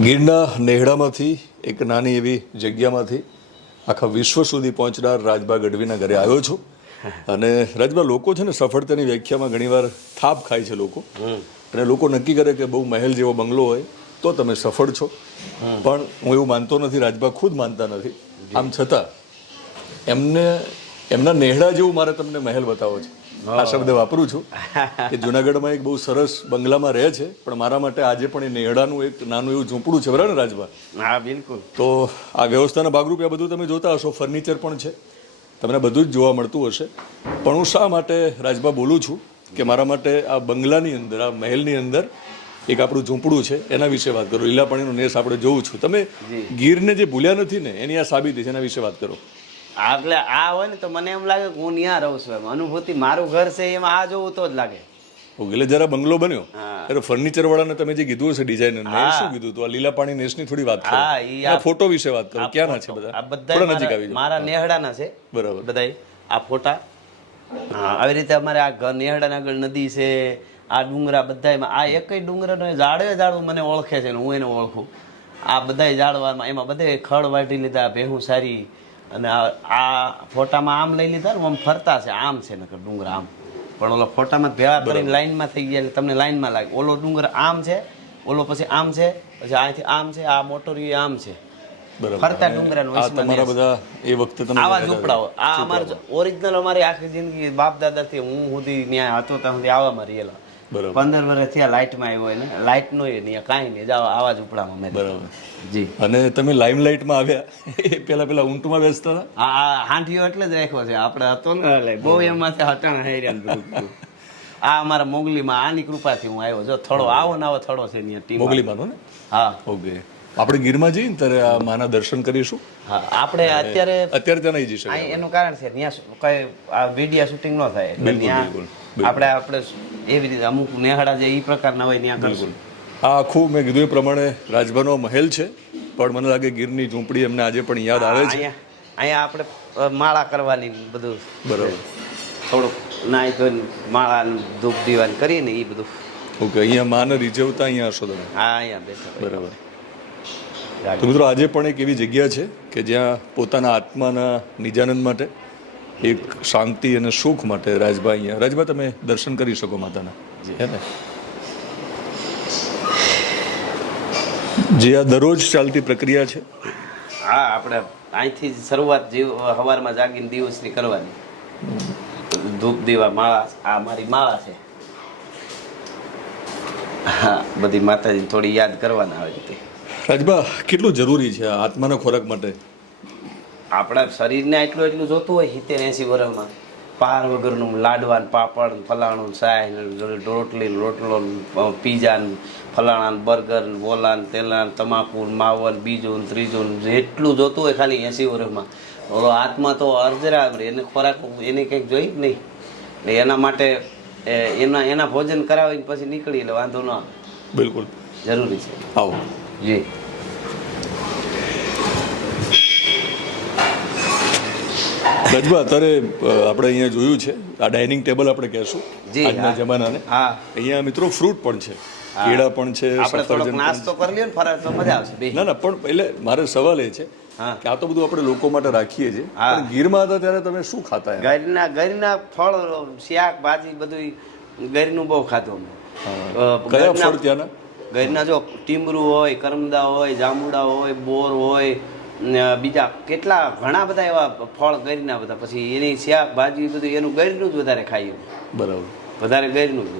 ગીરના નેહડામાંથી એક નાની એવી જગ્યામાંથી આખા વિશ્વ સુધી પહોંચનાર રાજબા ગઢવીના ઘરે આવ્યો છું. અને રાજબા લોકો છે ને સફળતાની વ્યાખ્યામાં ઘણીવાર થાપ ખાય છે લોકો. અને લોકો નક્કી કરે કે બહુ મહેલ જેવો બંગલો હોય તો તમે સફળ છો. પણ હું એવું માનતો નથી રાજબા ખુદ માનતા નથી. આમ છતાં એમને એમના નેહડા જેવું મારે તમને મહેલ બતાવો છે. આ શબ્દ વાપરું છું કે જુનાગઢમાં એક બહુ સરસ બંગલામાં રહે છે પણ મારા માટે આજે પણ એ નેહડાનું એક નાનું એવું ઝૂંપડું છે બરાબર ને રાજભા? હા બિલકુલ. તો આ વ્યવસ્થાના ભાગરૂપે આ બધું તમે જોતા હશો ફર્નિચર પણ છે તમને બધું જ જોવા મળતું હશે. પણ હું શા માટે રાજભા બોલું છું કે મારા માટે આ બંગલાની અંદર આ મહેલની અંદર એક આપણું ઝૂંપડું છે એના વિશે વાત કરો. લીલા પાણીનો નેસ આપણે જોઉં છું. તમે ગીરને જે ભૂલ્યા નથી ને એની આ સાબિતી છે એના વિશે વાત કરો. આ એટલે આ હોય ને તો મને એમ લાગે કે હું ત્યાં રહું છું એમ. અનુભૂતિ મારું ઘર છે એમાં આ જોવું તો જ લાગે. એટલે જરા બંગલો બન્યો. ત્યારે ફર્નિચર વાળાને તમે જે કીધું હશે ડિઝાઇનર ને શું કીધું આ લીલા પાણી નેસની થોડી વાત કરો. હા, આ ફોટો વિશે વાત કરો. ક્યાંના છે બધા? આ બધા નજીક આવી મારા- નેહડાના છે. બરાબર. બધા આ ફોટા. હા આવી રીતે અમારે આ ઘર નેહડાના આગળ નદી છે આ ડુંગરા બધા આ એકય ડુંગરાનો ઝાડે ઝાડવું મને ઓળખે છે ને હું એને ઓળખું. આ બધાય ઝાડવામાં એમાં બધે ખડ વાટી લીધા ભેહું સારી અને આ ફોટામાં આમ લઈ લીધા ને આમ ફરતા છે. આમ છે નકર ડુંગરા આમ. પણ ઓલો ફોટામાં ભેળા કરીને લાઈનમાં થઈ ગયા એટલે તમને લાઈનમાં લાગે. ઓલો ડુંગર આમ છે ઓલો પછી આમ છે પછી અહીંથી આમ છે આ મોટરી આમ છે. ફરતા ડુંગરાનો તમારા બધા એ વખતે તમે આવા ઝૂંપડાઓ આ અમારે ઓરિજિનલ અમારી આખી જિંદગી બાપ દાદાથી હું સુધી ત્યાં હતો ત્યાં સુધી આવામાં રહેલા પંદર વર્ષ થયા લાઇટમાં આવ્યો એને. લાઇટનો એ નહીં કાંઈ નહીં. જાઓ આવા ઝૂંપડામાં મેં. બરાબર. જી. અને તમે લાઇમલાઇટમાં આવ્યા. એ પેલા પેલા ઊંટમાં બેસતા હતા? આ હાંઠીઓ એટલે જ રાખ્યો છે. આપણે હતો ને એટલે બહુ એમાંથી હટાણ હેર્યા ને બધું. થયું. આ અમારા મોગલીમાં આની કૃપાથી હું આવ્યો. જો થોડો આવો ને આવો થોડો છે ત્યાં ટીમ મોગલી માનો ને? હા. ઓકે. આપણે ગીરમાં જઈએ ને ત્યારે આ માના દર્શન કરીશું. હા આપણે અત્યારે અત્યારે ત્યાં નહીં જઈ શકીએ એનું કારણ છે ત્યાં કઈ આ વિડિયા શૂટિંગ ન થાય બિલકુલ, આપણે આપણે એવી રીતે અમુક નેહાડા જે એ પ્રકારના હોય ત્યાં બિલકુલ. આ આખું મેં કીધું એ પ્રમાણે રાજભાનો મહેલ છે પણ મને લાગે ગીરની ઝૂંપડી એમને આજે પણ યાદ આવે છે. અહીંયા આપણે માળા કરવાની બધું બરાબર. થોડુંક નાહી ધોઈને માળા ધૂપ દીવાન કરીએ ને એ બધું. ઓકે અહીંયા માને રીઝવતા અહીંયા હશો તમે? હા અહીંયા બેઠા બરાબર. તો મિત્રો આજે પણ એક એવી જગ્યા છે કે જ્યાં પોતાના આત્માના નિજાનંદ માટે એક શાંતિ અને સુખ માટે રાજભા અહીંયા. રાજભા તમે દર્શન કરી શકો માતાના? હે ને? જે આ દરરોજ ચાલતી પ્રક્રિયા છે? હા આપણે અહીંથી જ શરૂઆત જીવ હવારમાં જાગીને દિવસની કરવાની. ધૂપ દીવા માળા આ મારી માળા છે. હા બધી માતાજી થોડી યાદ કરવાના આવે રીતે રાજભા કેટલું જરૂરી છે આ આત્માના ખોરાક માટે? આપણા શરીરને એટલું એટલું જોતું હોય સિત્તેર એંસી વર્ષમાં પાર વગરનું લાડવાન પાપડ ને ફલાણું સાય રોટલી રોટલો પીઝા ને ફલાણા ને બર્ગર ને ને તેલા ને તમાકુ ને માવન બીજું ને ત્રીજું જેટલું જોતું હોય ખાલી એંસી વર્ષમાં ઓલો આત્મા તો અર્જરા આવે એને ખોરાક એને કંઈક જોઈ જ નહીં. એટલે એના માટે એના એના ભોજન કરાવીને પછી નીકળી એટલે વાંધો ન બિલકુલ. જરૂરી છે. આવો. જી. રાજભા અત્યારે આપણે અહીંયા જોયું છે. આ ડાઇનિંગ ટેબલ આપણે કહેશું આજના જમાનાને. હા. અહીંયા મિત્રો ફ્રૂટ પણ છે. કેળા પણ છે આપણે થોડોક નાસ્તો કરી લઈએ ને ફરાર તો મજા આવશે. ના ના પણ એટલે મારે સવાલ એ છે. કે આ તો બધું આપણે લોકો માટે રાખીએ છીએ. ગીરમાં હતા ત્યારે તમે શું ખાતા? ઘરના ઘરના ફળ શાક ભાજી બધું ઘરનું બહુ ખાધું અમે. કયા ફળ ત્યાંના? ઘરના જો ટીમરું હોય કરમદા હોય જાંબુડા હોય બોર હોય બીજા કેટલા ઘણા બધા એવા ફળ ઘરના બધા. પછી એની શાક ભાજી બધું એનું ઘરનું જ વધારે ખાઈએ. બરાબર. વધારે ઘરનું જ.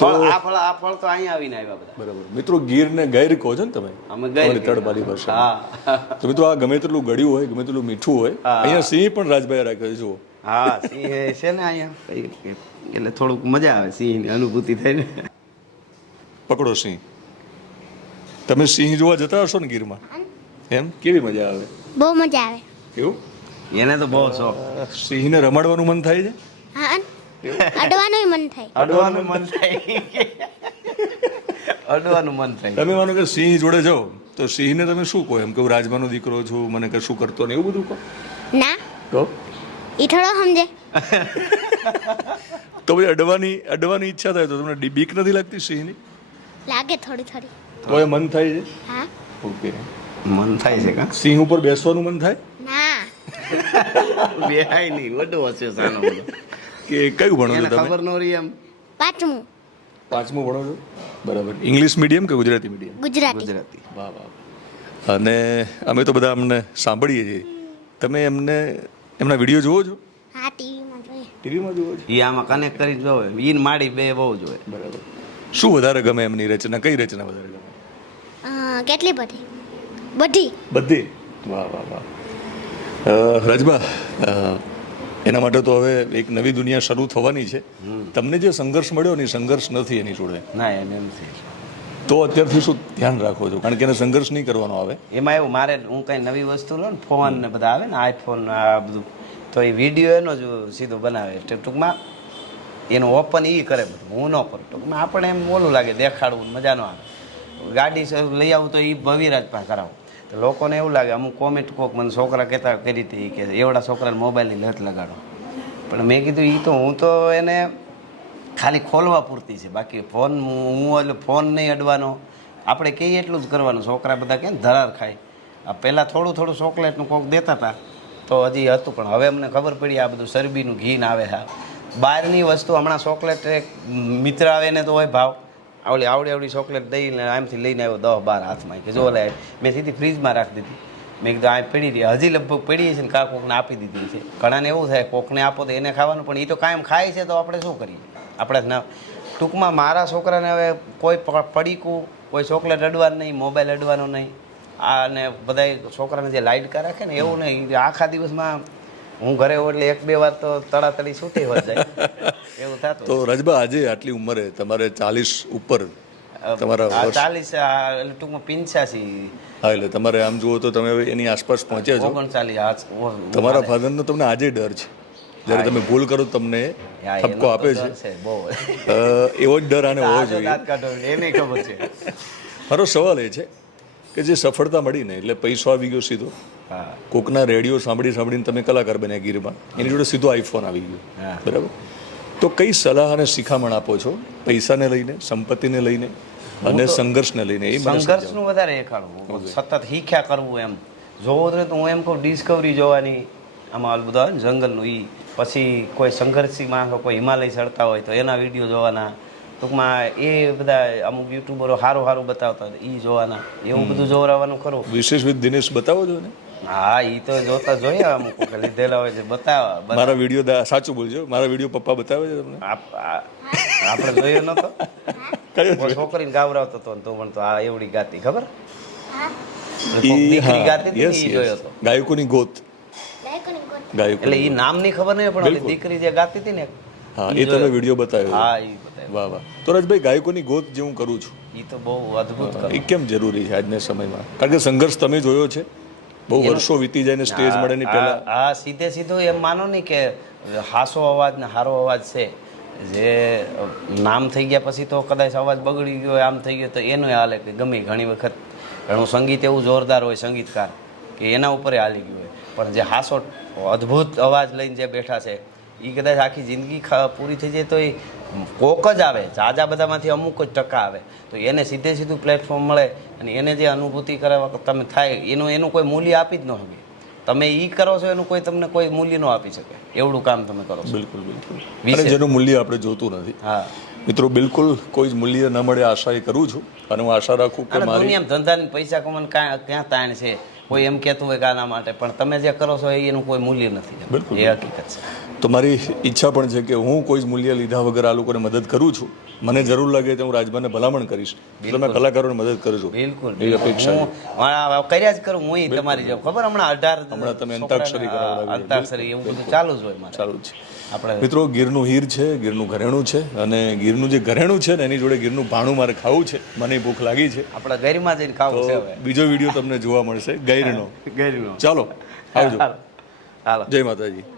ફળ આ ફળ આ ફળ તો અહીંયા આવીને આવ્યા બધા. બરાબર. મિત્રો ગીરને ગૈર કહો છો ને તમે? અમે ગૈર તળપાલી ભાષા તો મિત્રો આ ગમે તેટલું ગળ્યું હોય ગમે તેટલું મીઠું હોય અહીંયા સિંહ પણ રાજભાઈ રાખ્યો છે જુઓ. હા સિંહ છે ને અહીંયા. એટલે થોડુંક મજા આવે સિંહની અનુભૂતિ થાય ને પકડો સિંહ. તમે સિંહ જોવા જતા હશો ને ગીરમાં? એમ? કેવી મજા આવે? બહુ મજા આવે. કેવું એને તો બહુ શોખ. સિંહને રમાડવાનું મન થાય છે? હા. અડવાનું મન થાય. અડવાનું મન થાય. અડવાનું મન થાય. તમે માનો કે સિંહ જોડે જાઓ તો સિંહને તમે શું કહો? એમ કે હું રાજમાનો દીકરો છું મને કશું કરતો ને એવું બધું કહો? ના. કહો? થોડો સમજે. તો ભાઈ અડવાની અડવાની ઈચ્છા થાય તો તમને બીક નથી લાગતી સિંહની? લાગે થોડી થોડી. તો એ મન થાય છે? હા. ઓકે. મન થાય છે કા? સિંહ ઉપર બેસવાનું મન થાય? ના. બેહાય નહીં વડો હશે સાનો બધો. કે કયું ભણો છો તમે? ખબર ન રહી એમ. પાંચમું. પાંચમું ભણો છો? બરાબર. ઇંગ્લિશ મીડિયમ કે ગુજરાતી મીડિયમ ગુજરાતી. ગુજરાતી. વાહ વાહ અને અમે તો બધા અમને સાંભળીએ છીએ. તમે એમને એમના વીડિયો જોવો છો? હા ટીવીમાં જોઈએ. ટીવીમાં જોવો છો? એ આમાં કનેક્ટ કરી જોવે ઈન માડી બે બહુ જોવે બરાબર. શું વધારે ગમે એમની રચના? કઈ રચના વધારે ગમે? કેટલી બધી? બધી. બધી? વાહ વાહ વાહ. અ, રજબા એના માટે તો હવે એક નવી દુનિયા શરૂ થવાની છે. તમને જે સંઘર્ષ મળ્યો ને એ સંઘર્ષ નથી એની જોડે. ના એમ નથી તો અત્યારથી શું ધ્યાન રાખો છો? કારણ કે એને સંઘર્ષ નહીં કરવાનો આવે. એમાં એવું મારે હું કઈ નવી વસ્તુ લઉં ને ફોન ને બધા આવે ને આઈફોન આ બધું તો એ વીડિયો એનો જ સીધો બનાવે. એટલે ટૂંકમાં એનું ઓપન એ કરે બધું. હું ન કરું. ટૂંકમાં આપણે એમ ઓલું લાગે દેખાડવું મજાનો મજા ન આવે. ગાડી લઈ આવું તો એ ભવિરાજ પણ કરાવું. તો લોકોને એવું લાગે, અમુક કોમેન્ટ કોક મને છોકરા કહેતા કરી હતી કે એવડા છોકરાને મોબાઈલની લત લગાડો. પણ મેં કીધું એ તો હું તો એને ખાલી ખોલવા પૂરતી છે. બાકી ફોન હું એટલે ફોન નહીં અડવાનો. આપણે કહીએ એટલું જ કરવાનું. છોકરા બધા કે ધરાર ખાય. આ પહેલાં થોડું થોડું ચોકલેટનું કોક દેતા હતા તો હજી હતું. પણ હવે અમને ખબર પડી આ બધું શરબીનું ઘી ને આવે હા બહારની વસ્તુ હમણાં ચોકલેટ એક મિત્ર આવે ને તો હોય ભાવ. આવડી આવડી આવડી ચોકલેટ દઈને આમથી લઈને આવ્યો દસ બાર હાથમાં. કે જો લે, મેં સીધી ફ્રીજમાં રાખી દીધી. મેં કીધું, આ પડી રહી. હજી લગભગ પડી છે ને કા કોકને આપી દીધી છે. ઘણાને એવું થાય, કોકને આપો તો એને ખાવાનું, પણ એ તો કાયમ ખાય છે, તો આપણે શું કરીએ? આપણે ના, ટૂંકમાં મારા છોકરાને હવે કોઈ પડીકું, કોઈ ચોકલેટ અડવાનું નહીં મોબાઈલ અડવાનો નહીં. આ અને બધા છોકરાને જે લાઇટ રાખે ને, એવું નહીં. આખા દિવસમાં હું ઘરે હોઉં એટલે એક બે વાર તો તડાતડી છૂટી હોય જાય. એવું થતું. તો રજબા આજે આટલી ઉંમરે તમારે ચાલીસ ઉપર તમારા ચાલીસ ટૂંકમાં પિંચાસી હા એટલે તમારે આમ જુઓ તો તમે એની આસપાસ પહોંચ્યા છો. ઓગણચાલીસ તમારા ફાધરનો તમને આજે ડર છે. જ્યારે તમે ભૂલ કરો તમને ઠપકો આપે છે. એવો જ ડર આને હોવો જોઈએ. એને ખબર છે. મારો સવાલ એ છે કે જે સફળતા મળી ને એટલે પૈસો આવી ગયો સીધો. હા. કોકના રેડિયો સાંભળી સાંભળીને તમે કલાકાર બન્યા ગીરમાં. એની જોડે સીધો આઈફોન આવી ગયો. બરાબર? તો કઈ સલાહ અને શિખામણ આપો છો? પૈસાને લઈને સંપત્તિને લઈને અને સંઘર્ષને લઈને એ સંઘર્ષનું વધારે એકાડવું સતત હીખ્યા કરવું એમ. જોવો તો હું એમ કહું ડિસ્કવરી જોવાની આમાં બધા જંગલનું. એ પછી કોઈ સંઘર્ષી માણસો કોઈ હિમાલય ચડતા હોય તો એના વીડિયો જોવાના. ટૂંકમાં એ બધા અમુક યુટ્યુબરો સારું સારું બતાવતા એ જોવાના. એવું બધું જોવરાવાનું ખરું. વિશેષ વિથ દિનેશ બતાવો છો ને? હા એ તો જોતા જોઈએ અમુક લીધેલા હોય છે બતાવા મારા વીડિયો સાચું બોલજો. મારા વીડિયો પપ્પા બતાવે છે તમને? આપણે જોયો નતો. છોકરીને ગાવરાવતો હતો તું પણ તો આ એવડી ગાતી ખબર? ગાયકોની ગોત. ગાયકોની ગાયકો એટલે ઈ નામની ખબર નહીં પણ દીકરી જે ગાતી હતી ને હા એ તમે વીડિયો બતાવ્યો. હા એ બતાવ્યો. વાહ વાહ. તો રાજભાઈ ગાયકોની ગોત જે હું કરું છું એ તો બહુ અદ્ભુત એ કેમ જરૂરી છે આજના સમયમાં? કારણ કે સંઘર્ષ તમે જોયો છે બહુ વર્ષો વીતી જાય ને સ્ટેજ મળે ની પહેલા. હા સીધે સીધું એમ માનો નહીં કે હાસો અવાજ ને હારો અવાજ છે. જે નામ થઈ ગયા પછી તો કદાચ અવાજ બગડી ગયો આમ થઈ ગયો તો એનું હાલે કે ગમે ઘણી વખત. ઘણું સંગીત એવું જોરદાર હોય સંગીતકાર કે એના ઉપર હાલી ગયું હોય. પણ જે હાસો અદ્ભુત અવાજ લઈને જે બેઠા છે એ કદાચ આખી જિંદગી પૂરી થઈ જાય તો એ કોક જ આવે. જાજા બધામાંથી અમુક જ ટકા આવે. તો એને સીધે સીધું પ્લેટફોર્મ મળે અને એને જે અનુભૂતિ કરાવવા તમે થાય એનું એનું કોઈ મૂલ્ય આપી જ ન શકે. તમે એ કરો છો એનું કોઈ તમને કોઈ મૂલ્ય ન આપી શકે. એવડું કામ તમે કરો છો. બિલકુલ બિલકુલ. જેનું મૂલ્ય આપણે જોતું નથી. હા. મિત્રો બિલકુલ કોઈ જ મૂલ્ય ન મળે આશા એ કરું છું. અને હું આશા રાખું કે મારી દુનિયામાં ધંધાની પૈસા કમાન ક્યાં ક્યાં તાણ છે? કોઈ એમ કહેતું હોય કે આના માટે. પણ તમે જે કરો છો એનું કોઈ મૂલ્ય નથી. બિલકુલ. એ હકીકત છે. તો મારી ઈચ્છા પણ છે કે હું કોઈ જ મૂલ્ય લીધા વગર આ લોકોને મદદ કરું છું. મને જરૂર લાગે તો હું રાજભાને ભલામણ કરીશ. તમે કલાકારોને મદદ કરજો બિલકુલ એવી અપેક્ષા કર્યા જ કરું હું તમારી જેમ ખબર હમણાં અઢાર હમણાં તમે અંતાક્ષરી અંતાક્ષરી એવું બધું ચાલુ જ હોય ચાલુ છે. આપણે મિત્રો ગીરનું હીર છે ગીરનું ઘરેણું છે અને ગીરનું જે ઘરેણું છે ને એની જોડે ગીરનું ભાણું મારે ખાવું છે. મને ભૂખ લાગી છે. આપણા ગેરમાં જઈને ખાવું છે બીજો વીડિયો તમને જોવા મળશે. ગૈરનો. ગૈરનો. ચાલો આવજો. હાલો. જય માતાજી.